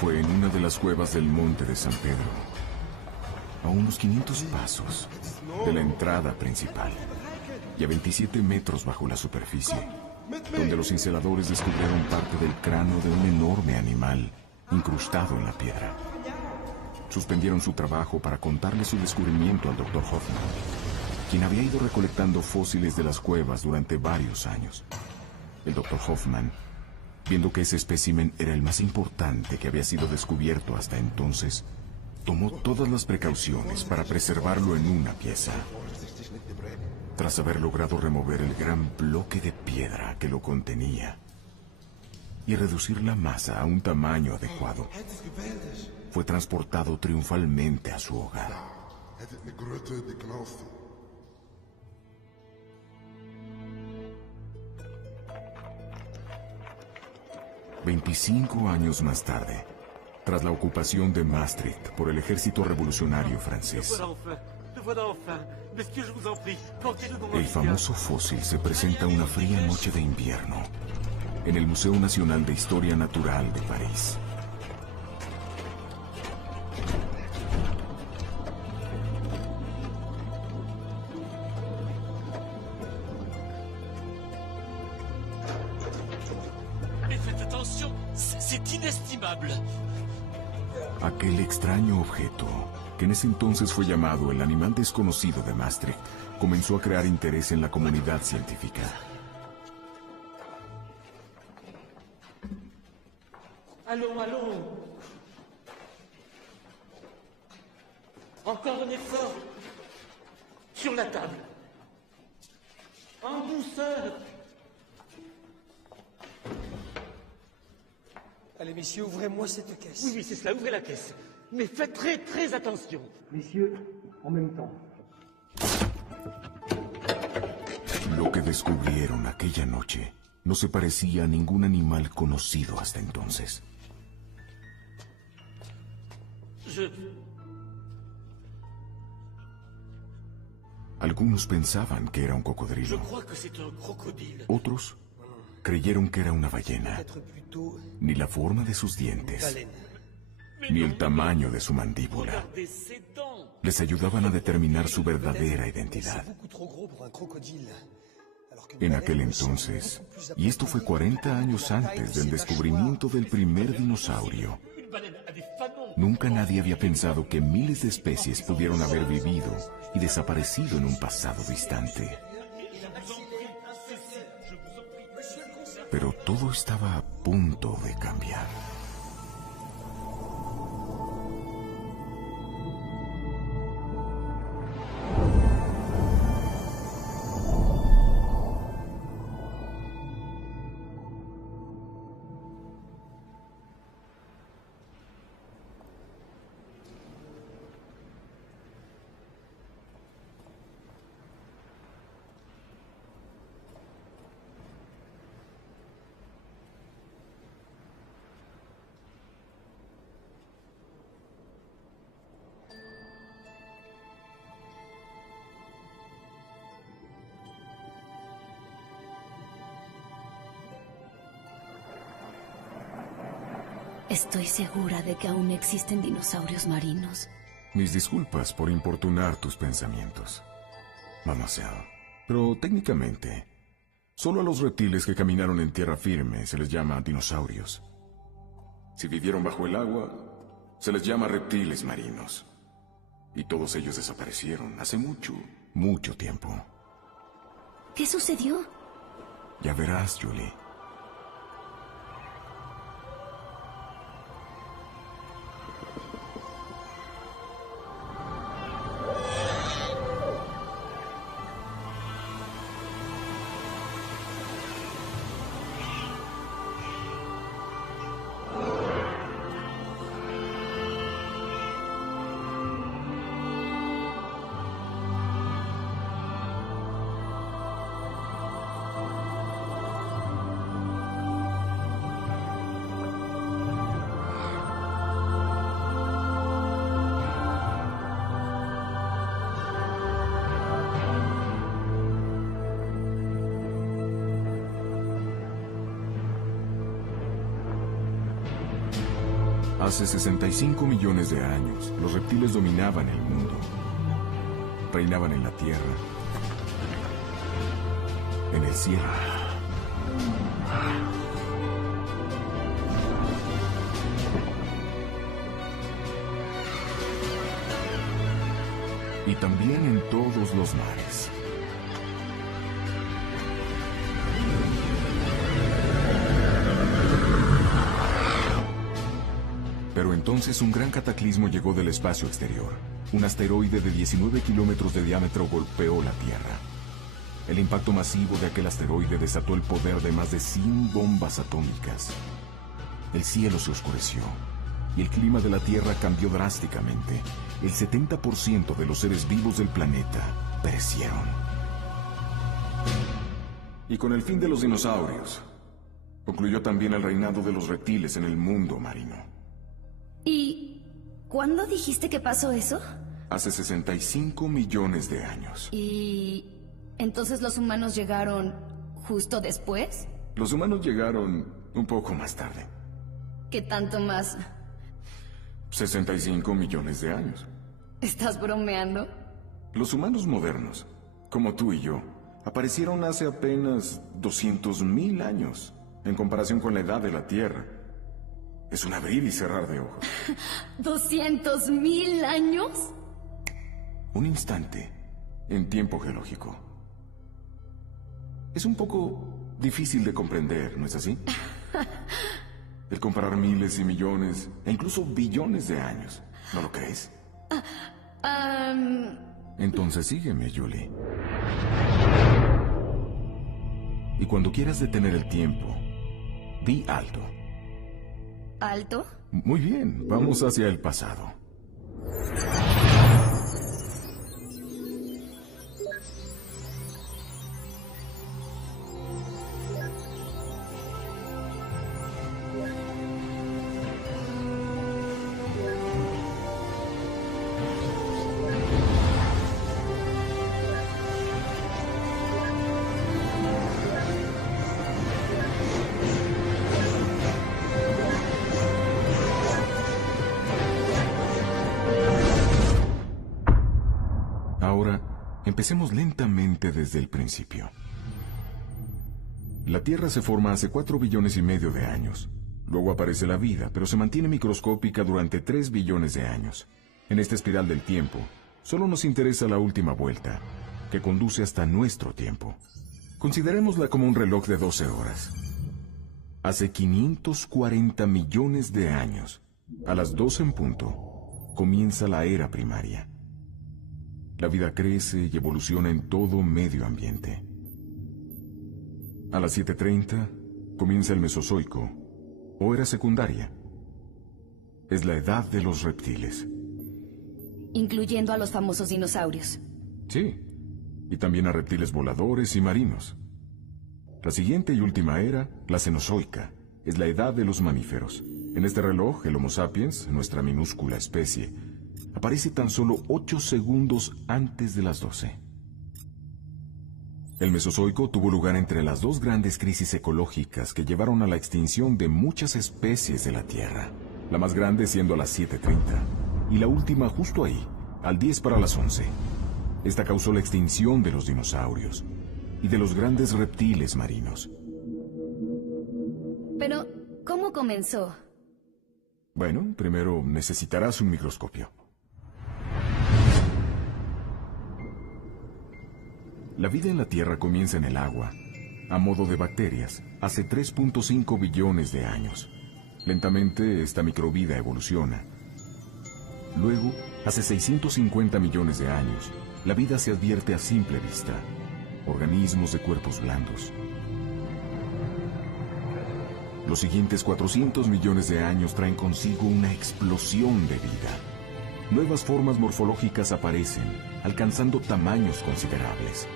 Fue en una de las cuevas del monte de San Pedro, a unos 500 pasos de la entrada principal y a 27 metros bajo la superficie, donde los cinceladores descubrieron parte del cráneo de un enorme animal incrustado en la piedra. Suspendieron su trabajo para contarle su descubrimiento al Dr. Hoffman, quien había ido recolectando fósiles de las cuevas durante varios años. El Dr. Hoffman, viendo que ese espécimen era el más importante que había sido descubierto hasta entonces, tomó todas las precauciones para preservarlo en una pieza. Tras haber logrado remover el gran bloque de piedra que lo contenía y reducir la masa a un tamaño adecuado, fue transportado triunfalmente a su hogar. 25 años más tarde, tras la ocupación de Maastricht por el ejército revolucionario francés, el famoso fósil se presenta una fría noche de invierno en el Museo Nacional de Historia Natural de París. Aquel extraño objeto, que en ese entonces fue llamado el animal desconocido de Maastricht, comenzó a crear interés en la comunidad científica. Allons, allons. Encore un effort. Sur la table. En douceur. Allez, messieurs, ouvrez-moi cette caisse. Oui, oui, c'est cela, ouvrez la caisse. Mais faites très, très attention. Messieurs, en même temps. Lo que descubrieron aquella noche no se parecía a ningún animal conocido hasta entonces. Algunos pensaban que era un cocodrilo. Otros creyeron que era una ballena. Ni la forma de sus dientes, ni el tamaño de su mandíbula les ayudaban a determinar su verdadera identidad. En aquel entonces, y esto fue 40 años antes del descubrimiento del primer dinosaurio, nunca nadie había pensado que miles de especies pudieron haber vivido y desaparecido en un pasado distante. Pero todo estaba a punto de cambiar. Estoy segura de que aún existen dinosaurios marinos. Mis disculpas por importunar tus pensamientos, mademoiselle. Pero técnicamente, solo a los reptiles que caminaron en tierra firme se les llama dinosaurios. Si vivieron bajo el agua, se les llama reptiles marinos. Y todos ellos desaparecieron hace mucho, mucho tiempo. ¿Qué sucedió? Ya verás, Julie. Hace 65 millones de años, los reptiles dominaban el mundo. Reinaban en la tierra, en el cielo. Y también en todos los mares. Pero entonces un gran cataclismo llegó del espacio exterior. Un asteroide de 19 kilómetros de diámetro golpeó la Tierra. El impacto masivo de aquel asteroide desató el poder de más de 100 bombas atómicas. El cielo se oscureció y el clima de la Tierra cambió drásticamente. El 70% de los seres vivos del planeta perecieron. Y con el fin de los dinosaurios, concluyó también el reinado de los reptiles en el mundo marino. ¿Y cuándo dijiste que pasó eso? Hace 65 millones de años. ¿Y entonces los humanos llegaron justo después? Los humanos llegaron un poco más tarde. ¿Qué tanto más? 65 millones de años. ¿Estás bromeando? Los humanos modernos, como tú y yo, aparecieron hace apenas 200.000 años, en comparación con la edad de la Tierra. Es un abrir y cerrar de ojos. ¿200.000 años? Un instante en tiempo geológico. Es un poco difícil de comprender, ¿no es así? El comparar miles y millones, e incluso billones de años. ¿No lo crees? Entonces sígueme, Julie. Y cuando quieras detener el tiempo, di alto. ¿Alto? Muy bien, vamos hacia el pasado. Ahora, empecemos lentamente desde el principio. La Tierra se forma hace 4,5 billones de años. Luego aparece la vida, pero se mantiene microscópica durante 3 billones de años. En esta espiral del tiempo, solo nos interesa la última vuelta, que conduce hasta nuestro tiempo. Considerémosla como un reloj de 12 horas. Hace 540 millones de años, a las 12 en punto, comienza la era primaria. La vida crece y evoluciona en todo medio ambiente. A las 7:30 comienza el Mesozoico, o era secundaria. Es la edad de los reptiles. Incluyendo a los famosos dinosaurios. Sí, y también a reptiles voladores y marinos. La siguiente y última era, la Cenozoica, es la edad de los mamíferos. En este reloj, el Homo sapiens, nuestra minúscula especie, aparece tan solo 8 segundos antes de las 12. El Mesozoico tuvo lugar entre las dos grandes crisis ecológicas que llevaron a la extinción de muchas especies de la Tierra. La más grande siendo a las 7:30 y la última justo ahí, al 10 para las 11. Esta causó la extinción de los dinosaurios y de los grandes reptiles marinos. Pero, ¿cómo comenzó? Bueno, primero necesitarás un microscopio. La vida en la Tierra comienza en el agua, a modo de bacterias, hace 3,5 billones de años. Lentamente, esta microvida evoluciona. Luego, hace 650 millones de años, la vida se advierte a simple vista. Organismos de cuerpos blandos. Los siguientes 400 millones de años traen consigo una explosión de vida. Nuevas formas morfológicas aparecen, alcanzando tamaños considerables.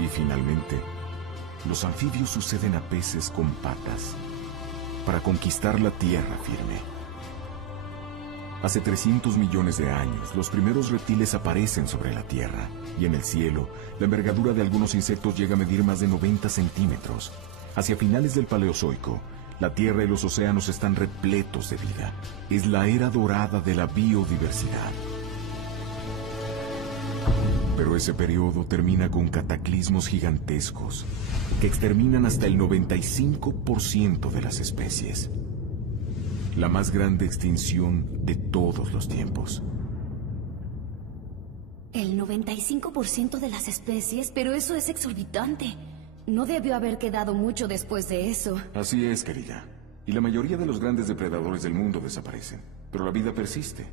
Y finalmente, los anfibios suceden a peces con patas para conquistar la tierra firme. Hace 300 millones de años, los primeros reptiles aparecen sobre la Tierra, y en el cielo, la envergadura de algunos insectos llega a medir más de 90 centímetros. Hacia finales del Paleozoico, la Tierra y los océanos están repletos de vida. Es la era dorada de la biodiversidad. Pero ese periodo termina con cataclismos gigantescos que exterminan hasta el 95% de las especies. La más grande extinción de todos los tiempos. El 95% de las especies, pero eso es exorbitante. No debió haber quedado mucho después de eso. Así es, querida. Y la mayoría de los grandes depredadores del mundo desaparecen. Pero la vida persiste.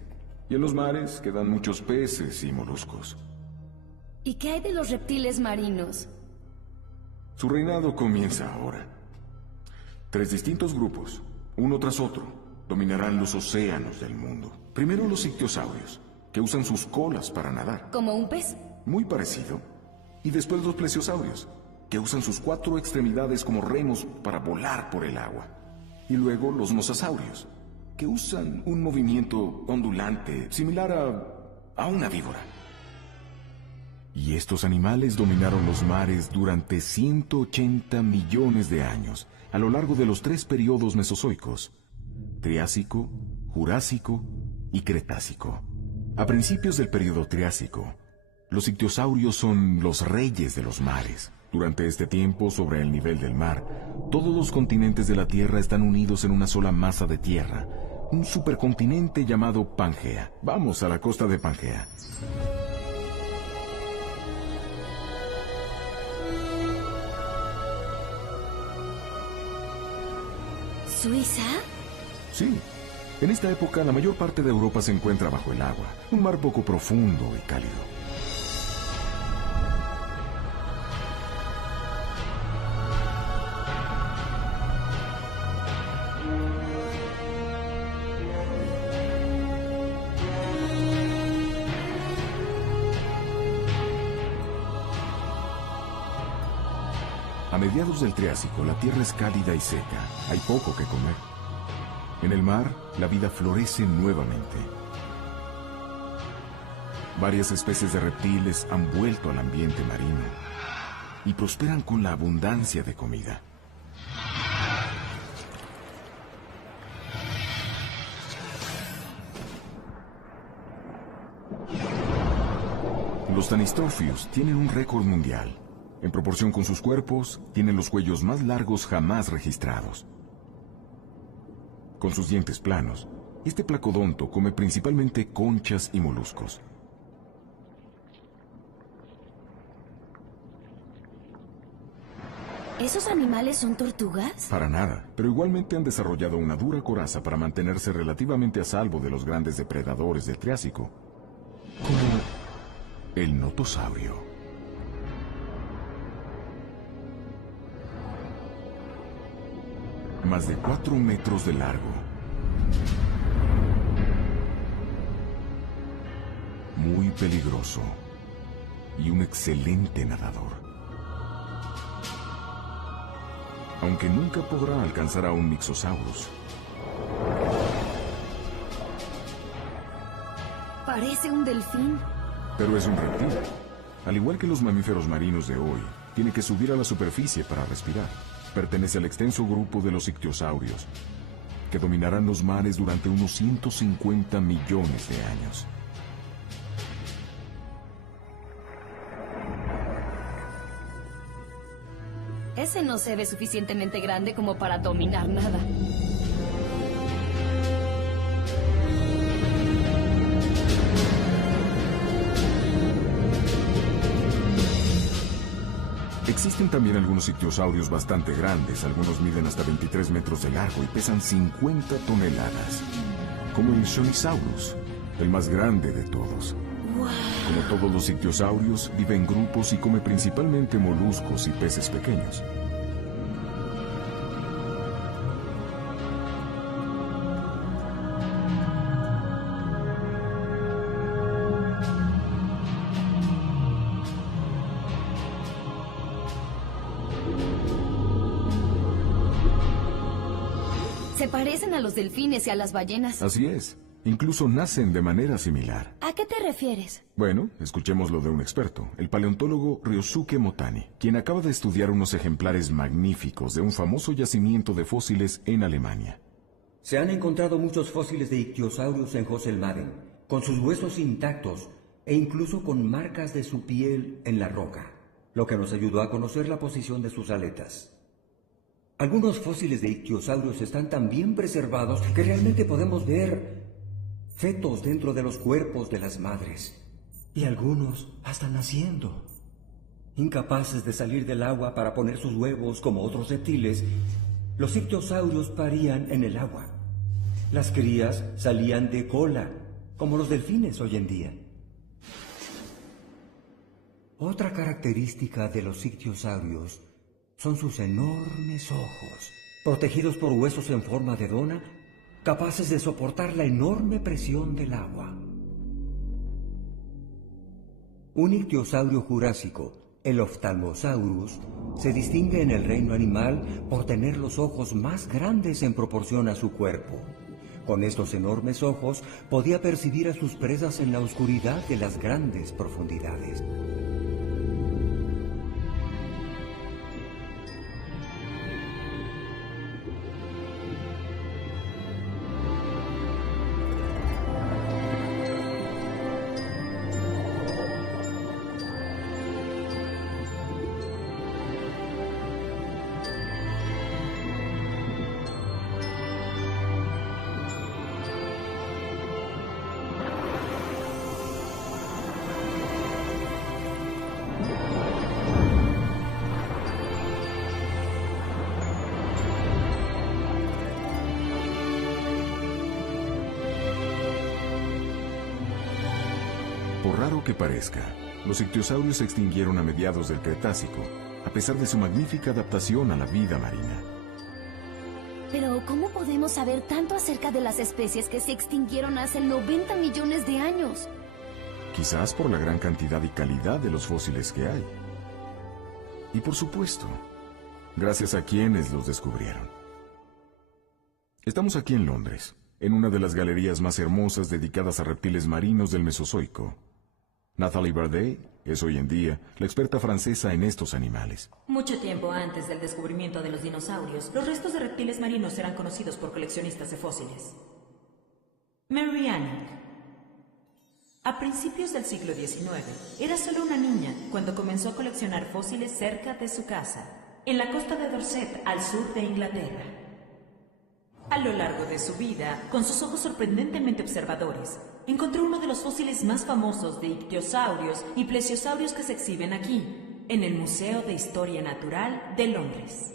Y en los mares quedan muchos peces y moluscos. ¿Y qué hay de los reptiles marinos? Su reinado comienza ahora. 3 distintos grupos, uno tras otro, dominarán los océanos del mundo. Primero los ictiosaurios, que usan sus colas para nadar. ¿Como un pez? Muy parecido. Y después los plesiosaurios, que usan sus 4 extremidades como remos para volar por el agua. Y luego los mosasaurios, que usan un movimiento ondulante similar a una víbora. Y estos animales dominaron los mares durante 180 millones de años, a lo largo de los 3 periodos mesozoicos: Triásico, Jurásico y Cretácico. A principios del periodo Triásico, los ictiosaurios son los reyes de los mares. Durante este tiempo, sobre el nivel del mar, todos los continentes de la Tierra están unidos en una sola masa de tierra, un supercontinente llamado Pangea. Vamos a la costa de Pangea. ¿Suiza? Sí. En esta época, la mayor parte de Europa se encuentra bajo el agua, un mar poco profundo y cálido. A mediados del Triásico, la tierra es cálida y seca. Hay poco que comer. En el mar, la vida florece nuevamente. Varias especies de reptiles han vuelto al ambiente marino y prosperan con la abundancia de comida. Los Tanistrophius tienen un récord mundial. En proporción con sus cuerpos, tienen los cuellos más largos jamás registrados. Con sus dientes planos, este placodonto come principalmente conchas y moluscos. ¿Esos animales son tortugas? Para nada, pero igualmente han desarrollado una dura coraza para mantenerse relativamente a salvo de los grandes depredadores del Triásico, como el notosaurio. Más de 4 metros de largo. Muy peligroso. Y un excelente nadador. Aunque nunca podrá alcanzar a un Mixosaurus. Parece un delfín. Pero es un reptil. Al igual que los mamíferos marinos de hoy, tiene que subir a la superficie para respirar. Pertenece al extenso grupo de los ictiosaurios, que dominarán los mares durante unos 150 millones de años. Ese no se ve suficientemente grande como para dominar nada. Existen también algunos ictiosaurios bastante grandes. Algunos miden hasta 23 metros de largo y pesan 50 toneladas. Como el Shonisaurus, el más grande de todos. ¡Wow! Como todos los ictiosaurios, vive en grupos y come principalmente moluscos y peces pequeños. Se parecen a los delfines y a las ballenas. Así es. Incluso nacen de manera similar. ¿A qué te refieres? Bueno, escuchemos lo de un experto, el paleontólogo Ryosuke Motani, quien acaba de estudiar unos ejemplares magníficos de un famoso yacimiento de fósiles en Alemania. Se han encontrado muchos fósiles de ictiosaurios en Hosselmaden, con sus huesos intactos e incluso con marcas de su piel en la roca, lo que nos ayudó a conocer la posición de sus aletas. Algunos fósiles de ictiosaurios están tan bien preservados que realmente podemos ver fetos dentro de los cuerpos de las madres, y algunos hasta naciendo. Incapaces de salir del agua para poner sus huevos como otros reptiles, los ictiosaurios parían en el agua. Las crías salían de cola, como los delfines hoy en día. Otra característica de los ictiosaurios son sus enormes ojos, protegidos por huesos en forma de dona, capaces de soportar la enorme presión del agua. Un ictiosaurio jurásico, el Ophthalmosaurus, se distingue en el reino animal por tener los ojos más grandes en proporción a su cuerpo. Con estos enormes ojos podía percibir a sus presas en la oscuridad de las grandes profundidades. Por raro que parezca, los ictiosaurios se extinguieron a mediados del Cretácico, a pesar de su magnífica adaptación a la vida marina. Pero, ¿cómo podemos saber tanto acerca de las especies que se extinguieron hace 90 millones de años? Quizás por la gran cantidad y calidad de los fósiles que hay. Y por supuesto, gracias a quienes los descubrieron. Estamos aquí en Londres, en una de las galerías más hermosas dedicadas a reptiles marinos del Mesozoico. Nathalie Bardet es hoy en día la experta francesa en estos animales. Mucho tiempo antes del descubrimiento de los dinosaurios, los restos de reptiles marinos eran conocidos por coleccionistas de fósiles. Mary Anning. A principios del siglo XIX, era solo una niña cuando comenzó a coleccionar fósiles cerca de su casa, en la costa de Dorset, al sur de Inglaterra. A lo largo de su vida, con sus ojos sorprendentemente observadores, encontró uno de los fósiles más famosos de ictiosaurios y plesiosaurios que se exhiben aquí, en el Museo de Historia Natural de Londres.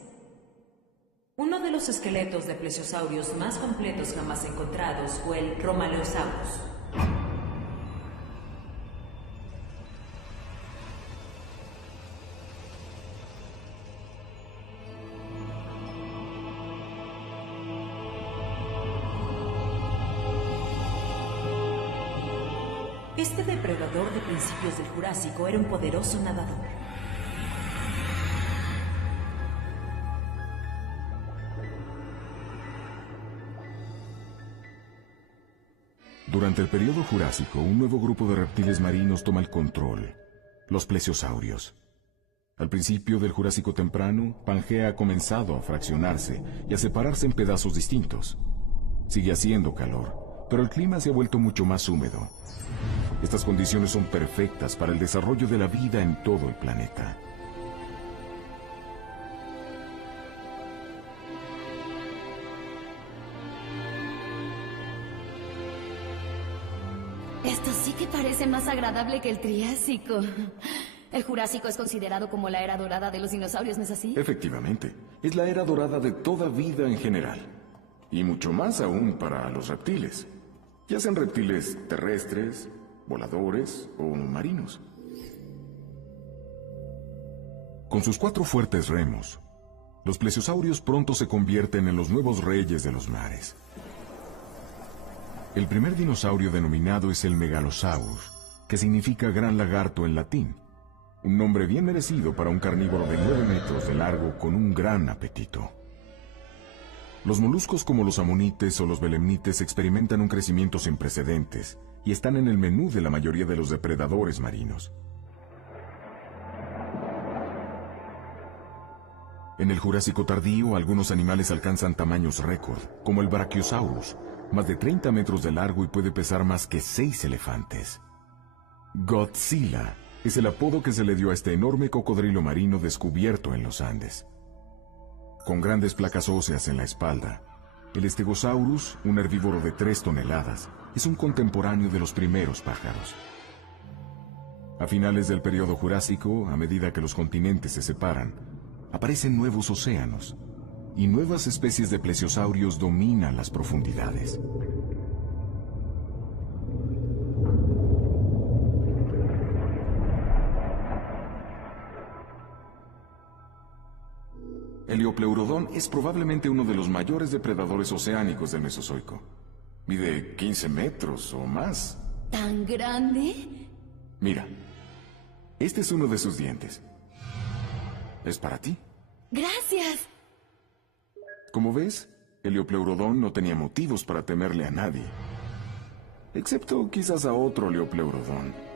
Uno de los esqueletos de plesiosaurios más completos jamás encontrados fue el Romalosaurus. Este depredador de principios del Jurásico era un poderoso nadador. Durante el periodo Jurásico, un nuevo grupo de reptiles marinos toma el control, los plesiosaurios. Al principio del Jurásico temprano, Pangea ha comenzado a fraccionarse y a separarse en pedazos distintos. Sigue haciendo calor, pero el clima se ha vuelto mucho más húmedo. Estas condiciones son perfectas para el desarrollo de la vida en todo el planeta. Esto sí que parece más agradable que el Triásico. El Jurásico es considerado como la era dorada de los dinosaurios, ¿no es así? Efectivamente, es la era dorada de toda vida en general. Y mucho más aún para los reptiles. Ya sean reptiles terrestres, voladores o marinos. Con sus 4 fuertes remos, los plesiosaurios pronto se convierten en los nuevos reyes de los mares. El primer dinosaurio denominado es el Megalosaurus, que significa gran lagarto en latín. Un nombre bien merecido para un carnívoro de 9 metros de largo con un gran apetito. Los moluscos como los amonites o los belemnites experimentan un crecimiento sin precedentes y están en el menú de la mayoría de los depredadores marinos. En el Jurásico tardío, algunos animales alcanzan tamaños récord, como el Brachiosaurus, más de 30 metros de largo y puede pesar más que 6 elefantes. Godzilla es el apodo que se le dio a este enorme cocodrilo marino descubierto en los Andes. Con grandes placas óseas en la espalda, el Stegosaurus, un herbívoro de 3 toneladas, es un contemporáneo de los primeros pájaros. A finales del período Jurásico, a medida que los continentes se separan, aparecen nuevos océanos, y nuevas especies de plesiosaurios dominan las profundidades. El Liopleurodon es probablemente uno de los mayores depredadores oceánicos del Mesozoico. Mide 15 metros o más. ¿Tan grande? Mira, este es uno de sus dientes. Es para ti. Gracias. Como ves, el Liopleurodon no tenía motivos para temerle a nadie. Excepto quizás a otro Liopleurodon.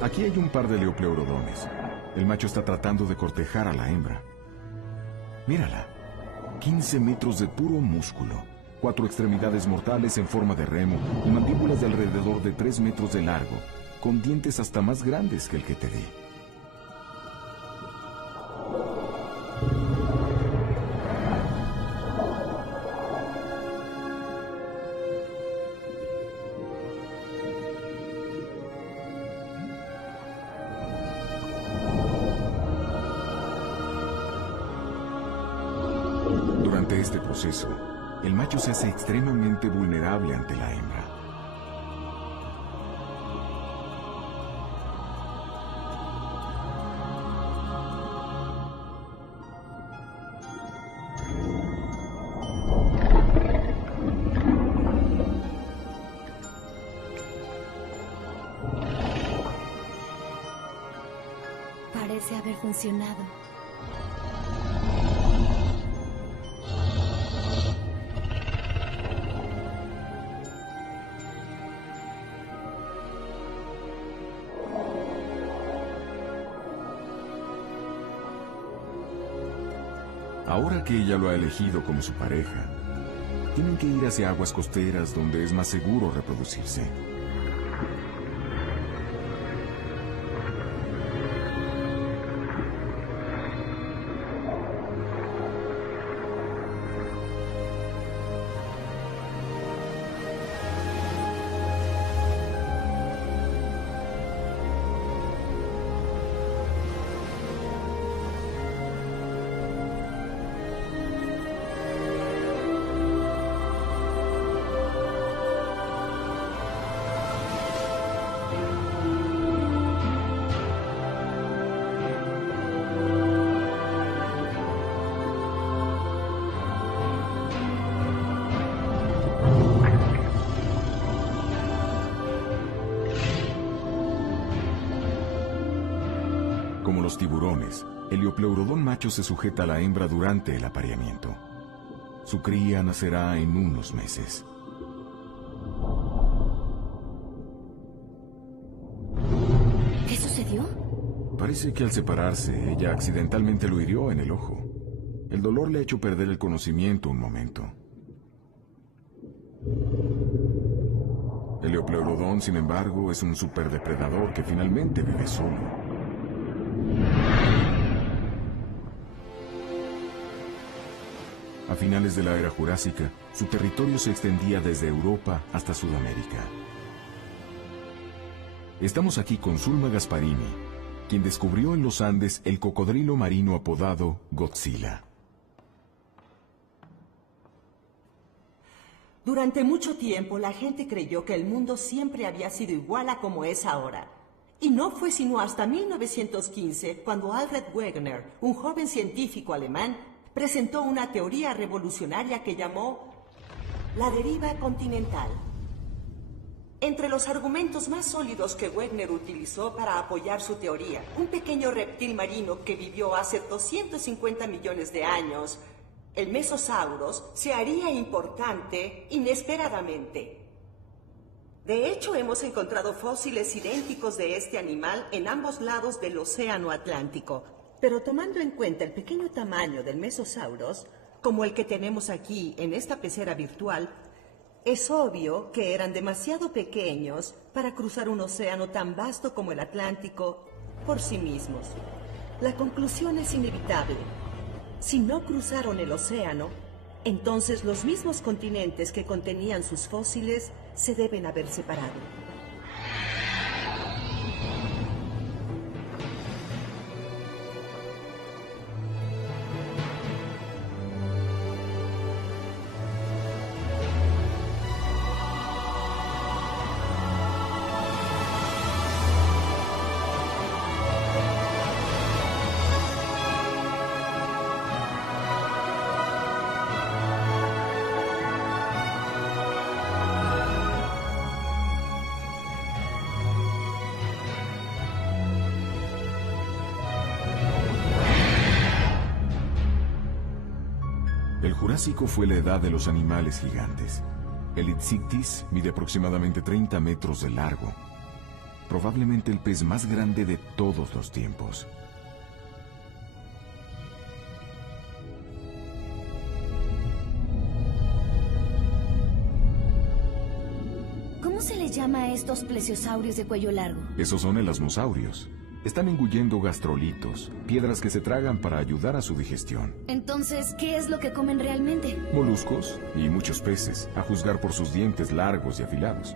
Aquí hay un par de Liopleurodones. El macho está tratando de cortejar a la hembra. Mírala. 15 metros de puro músculo, 4 extremidades mortales en forma de remo y mandíbulas de alrededor de 3 metros de largo, con dientes hasta más grandes que el que te di. Durante este proceso, el macho se hace extremadamente vulnerable ante la hembra. Parece haber funcionado. Ahora que ella lo ha elegido como su pareja, tienen que ir hacia aguas costeras donde es más seguro reproducirse. Como los tiburones, el Liopleurodon macho se sujeta a la hembra durante el apareamiento. Su cría nacerá en unos meses. ¿Qué sucedió? Parece que al separarse, ella accidentalmente lo hirió en el ojo. El dolor le ha hecho perder el conocimiento un momento. El Liopleurodon, sin embargo, es un superdepredador que finalmente vive solo. A finales de la era Jurásica, su territorio se extendía desde Europa hasta Sudamérica. Estamos aquí con Zulma Gasparini, quien descubrió en los Andes el cocodrilo marino apodado Godzilla. Durante mucho tiempo la gente creyó que el mundo siempre había sido igual a como es ahora. Y no fue sino hasta 1915 cuando Alfred Wegener, un joven científico alemán, presentó una teoría revolucionaria que llamó la deriva continental. Entre los argumentos más sólidos que Wegener utilizó para apoyar su teoría, un pequeño reptil marino que vivió hace 250 millones de años, el Mesosaurus, se haría importante inesperadamente. De hecho, hemos encontrado fósiles idénticos de este animal en ambos lados del Océano Atlántico. Pero tomando en cuenta el pequeño tamaño del Mesosaurus, como el que tenemos aquí en esta pecera virtual, es obvio que eran demasiado pequeños para cruzar un océano tan vasto como el Atlántico por sí mismos. La conclusión es inevitable. Si no cruzaron el océano, entonces los mismos continentes que contenían sus fósiles se deben haber separado. El Jurásico fue la edad de los animales gigantes. El Ichthys mide aproximadamente 30 metros de largo, probablemente el pez más grande de todos los tiempos. ¿Cómo se les llama a estos plesiosaurios de cuello largo? Esos son elasmosaurios. Están engullendo gastrolitos, piedras que se tragan para ayudar a su digestión. Entonces, ¿qué es lo que comen realmente? Moluscos y muchos peces, a juzgar por sus dientes largos y afilados.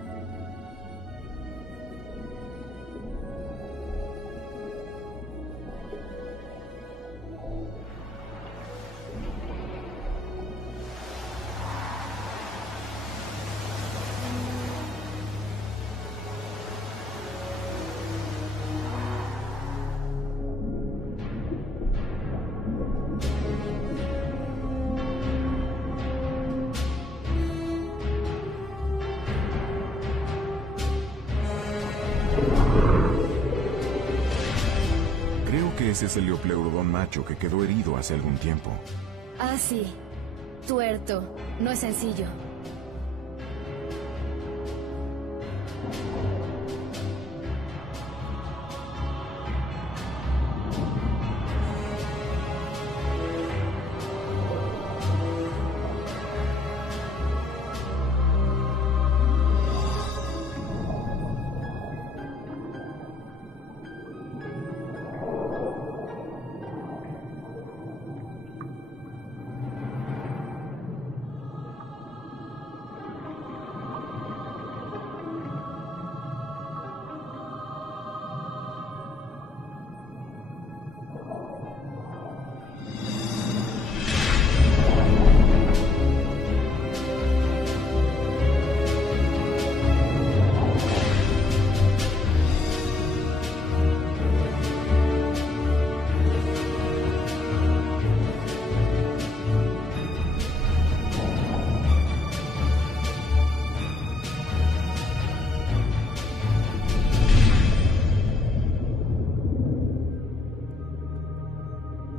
Ese es el Leopleurodon macho que quedó herido hace algún tiempo. Ah, sí. Tuerto. No es sencillo.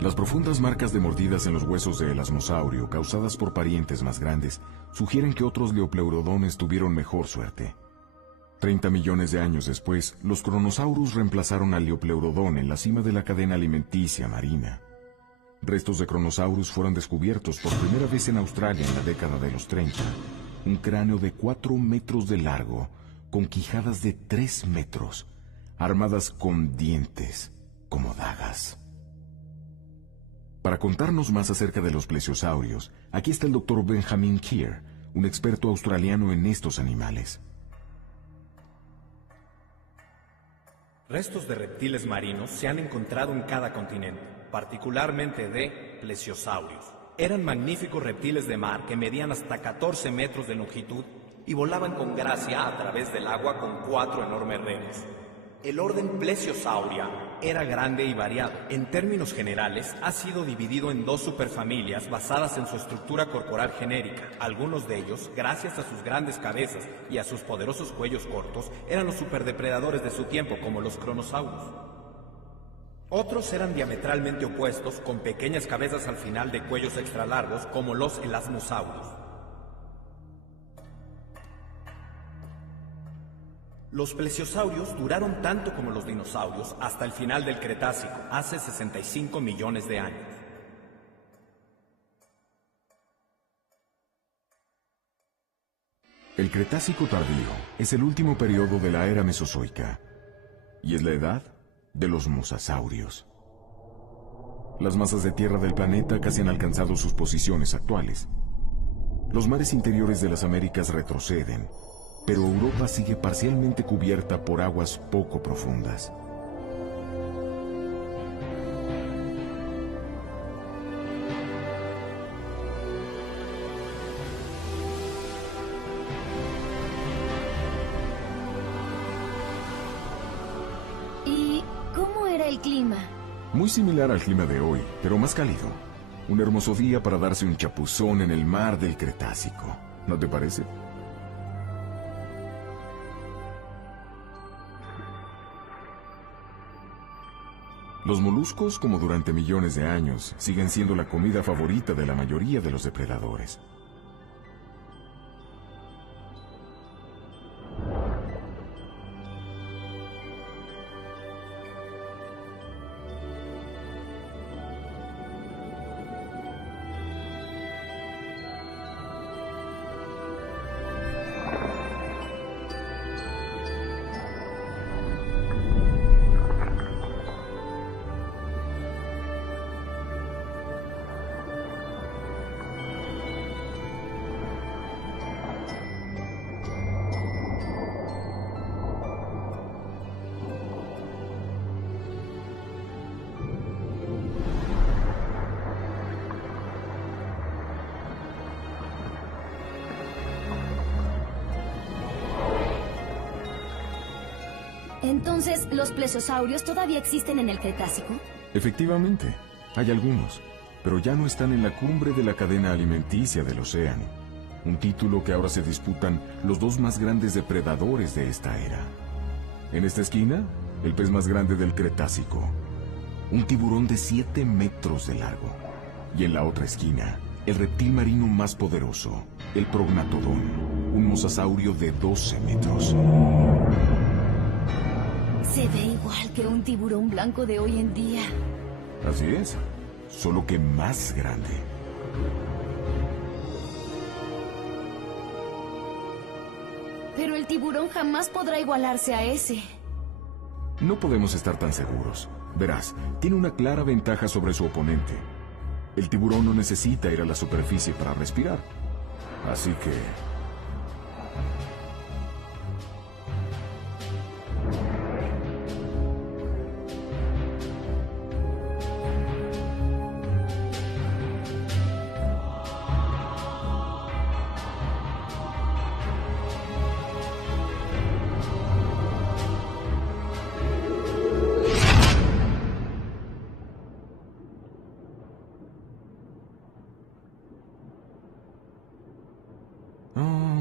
Las profundas marcas de mordidas en los huesos de elasmosaurio, causadas por parientes más grandes, sugieren que otros leopleurodones tuvieron mejor suerte. 30 millones de años después, los Kronosaurus reemplazaron al leopleurodón en la cima de la cadena alimenticia marina. Restos de Kronosaurus fueron descubiertos por primera vez en Australia en la década de los 30. Un cráneo de 4 metros de largo, con quijadas de 3 metros, armadas con dientes como dagas. Para contarnos más acerca de los plesiosaurios, aquí está el Dr. Benjamin Keir, un experto australiano en estos animales. Restos de reptiles marinos se han encontrado en cada continente, particularmente de plesiosaurios. Eran magníficos reptiles de mar que medían hasta 14 metros de longitud y volaban con gracia a través del agua con 4 enormes remos. El orden Plesiosauria era grande y variado. En términos generales, ha sido dividido en 2 superfamilias basadas en su estructura corporal genérica. Algunos de ellos, gracias a sus grandes cabezas y a sus poderosos cuellos cortos, eran los superdepredadores de su tiempo, como los cronosaurios. Otros eran diametralmente opuestos, con pequeñas cabezas al final de cuellos extra largos, como los elasmosaurios. Los plesiosaurios duraron tanto como los dinosaurios hasta el final del Cretácico, hace 65 millones de años. El Cretácico tardío es el último periodo de la era mesozoica y es la edad de los mosasaurios. Las masas de tierra del planeta casi han alcanzado sus posiciones actuales. Los mares interiores de las Américas retroceden, pero Europa sigue parcialmente cubierta por aguas poco profundas. ¿Y cómo era el clima? Muy similar al clima de hoy, pero más cálido. Un hermoso día para darse un chapuzón en el mar del Cretácico. ¿No te parece? Los moluscos, como durante millones de años, siguen siendo la comida favorita de la mayoría de los depredadores. Entonces, ¿los plesiosaurios todavía existen en el Cretácico? Efectivamente, hay algunos, pero ya no están en la cumbre de la cadena alimenticia del océano, un título que ahora se disputan los 2 más grandes depredadores de esta era. En esta esquina, el pez más grande del Cretácico, un tiburón de 7 metros de largo, y en la otra esquina, el reptil marino más poderoso, el prognatodón, un mosasaurio de 12 metros. Se ve igual que un tiburón blanco de hoy en día. Así es, solo que más grande. Pero el tiburón jamás podrá igualarse a ese. No podemos estar tan seguros. Verás, tiene una clara ventaja sobre su oponente. El tiburón no necesita ir a la superficie para respirar. Así que...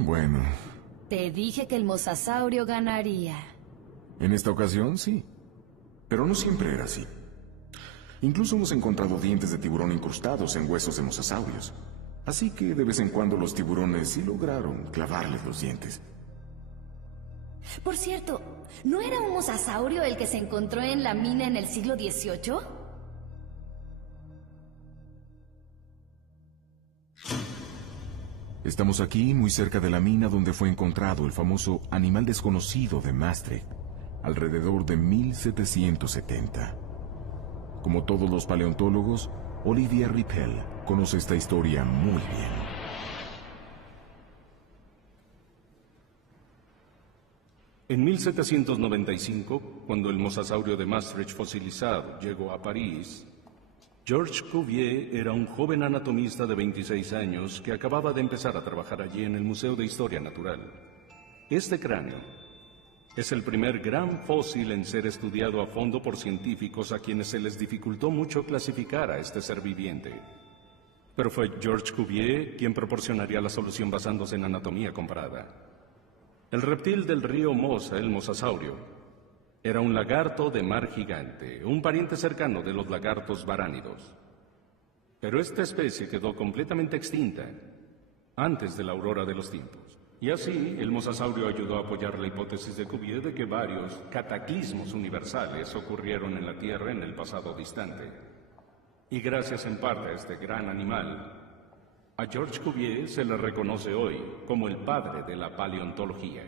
bueno. Te dije que el mosasaurio ganaría. En esta ocasión, sí. Pero no siempre era así. Incluso hemos encontrado dientes de tiburón incrustados en huesos de mosasaurios. Así que de vez en cuando los tiburones sí lograron clavarles los dientes. Por cierto, ¿no era un mosasaurio el que se encontró en la mina en el siglo XVIII? Estamos aquí, muy cerca de la mina donde fue encontrado el famoso animal desconocido de Maastricht, alrededor de 1770. Como todos los paleontólogos, Olivier Rippel conoce esta historia muy bien. En 1795, cuando el mosasaurio de Maastricht fosilizado llegó a París, Georges Cuvier era un joven anatomista de 26 años que acababa de empezar a trabajar allí en el Museo de Historia Natural. Este cráneo es el primer gran fósil en ser estudiado a fondo por científicos a quienes se les dificultó mucho clasificar a este ser viviente. Pero fue Georges Cuvier quien proporcionaría la solución basándose en anatomía comparada. El reptil del río Mosa, el mosasaurio, era un lagarto de mar gigante, un pariente cercano de los lagartos varánidos. Pero esta especie quedó completamente extinta antes de la aurora de los tiempos. Y así, el mosasaurio ayudó a apoyar la hipótesis de Cuvier de que varios cataclismos universales ocurrieron en la Tierra en el pasado distante. Y gracias en parte a este gran animal, a Georges Cuvier se le reconoce hoy como el padre de la paleontología.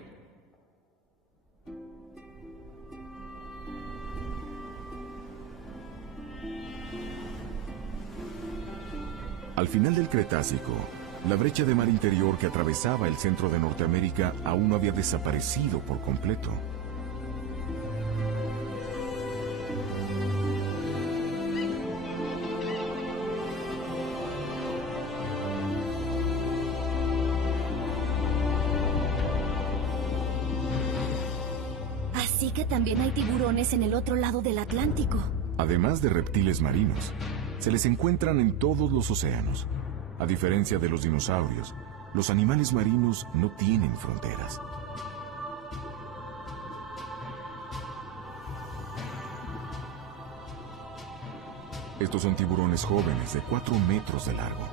Al final del Cretácico, la brecha de mar interior que atravesaba el centro de Norteamérica aún no había desaparecido por completo. Así que también hay tiburones en el otro lado del Atlántico. Además de reptiles marinos, se les encuentran en todos los océanos. A diferencia de los dinosaurios, los animales marinos no tienen fronteras. Estos son tiburones jóvenes de 4 metros de largo.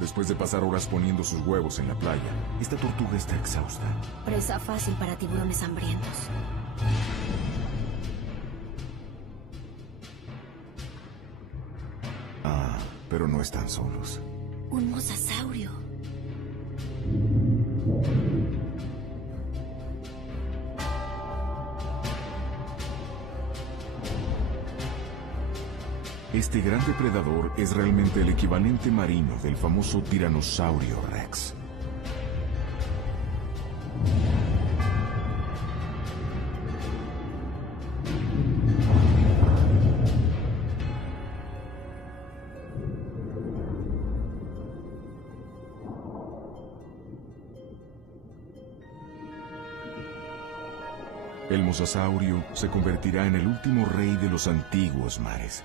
Después de pasar horas poniendo sus huevos en la playa, esta tortuga está exhausta. Presa fácil para tiburones hambrientos. Pero no están solos. Un mosasaurio. Este gran depredador es realmente el equivalente marino del famoso Tiranosaurio Rex. El mosasaurio se convertirá en el último rey de los antiguos mares.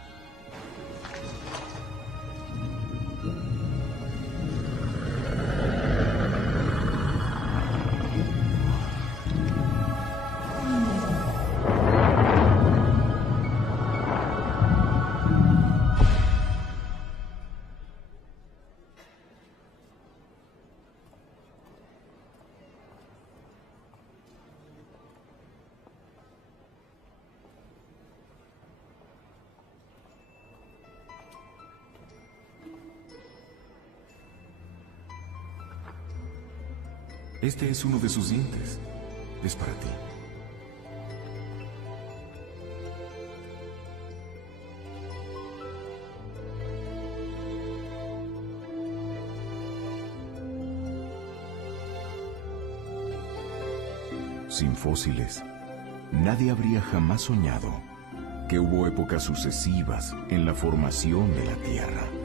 Este es uno de sus dientes. Es para ti. Sin fósiles, nadie habría jamás soñado que hubo épocas sucesivas en la formación de la Tierra.